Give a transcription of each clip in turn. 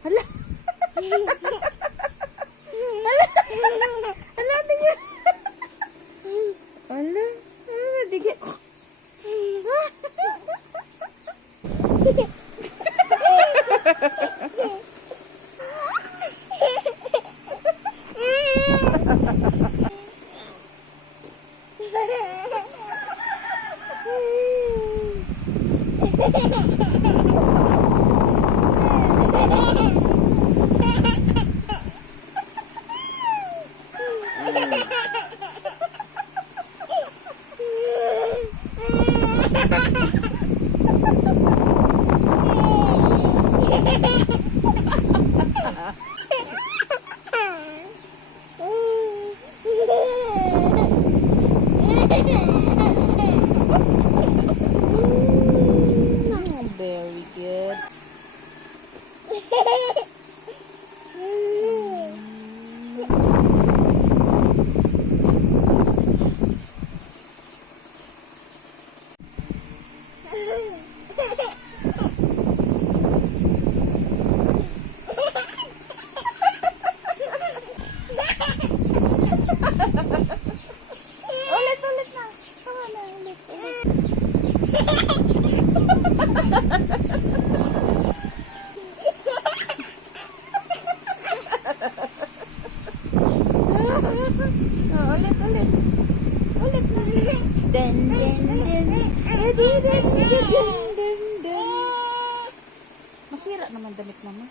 Hala. Hala na yun. Hala. Digit. Very good. Ulit na. Tama na, ulit. Ulit na. Den. Masira naman damit mama.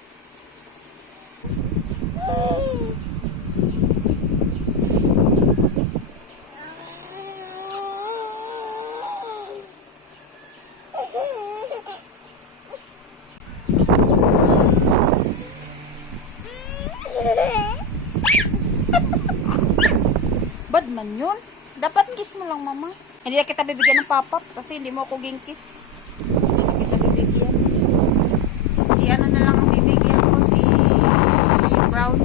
Bad man yun. Dapat kiss mo lang, mama. Hindi na kita bibigyan ng pop-up kasi hindi mo ako ging-kiss. Hindi na kita bibigyan. Si ano na lang ang bibigyan ko, si Brown.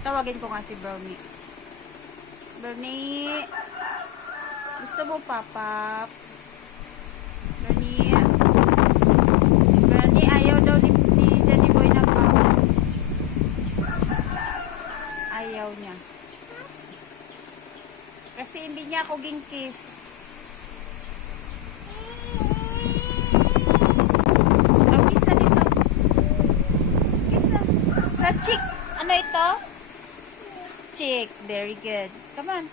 Tawagin ko nga si Brownie. Brownie. Gusto mo pop-up? Brownie. Brownie, ayaw daw ni Johnny Boy ng pop-up. Ayaw niya. Kasi hindi niya ako ging-kiss. Oh, kiss na dito. Kiss na. Sa cheek. Ano ito? Cheek. Very good. Come on.